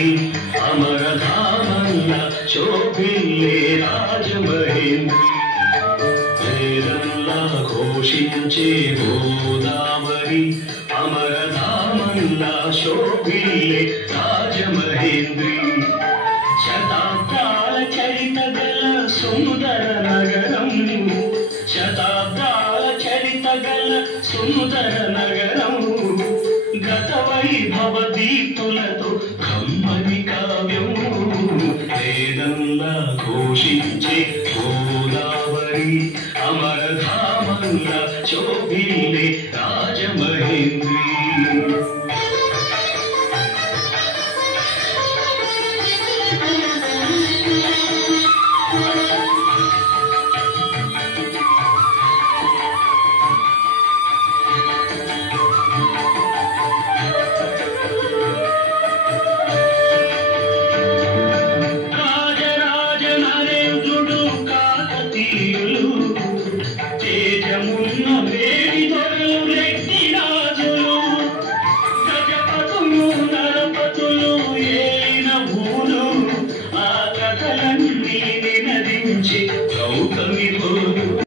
రాజమహి అమరధామల్ల శోభిల్లే రాజమహేంద్రి వేదంలా ఘోషించే గోదావరి అమరధామల్ల శోభిల్లే రాజమహేంద్రి శతాబ్దాల చరిత గల సుందర నగరం శతాబ్దాల చరిత గల సుందర నగరం గత వైభవ దీప్తులతో కమ్మని కావ్యం వేదంలా ఘోషించే గోదావరి అమరధామల్లా శోభిల్లే రాజమహేంద్రి గౌతమి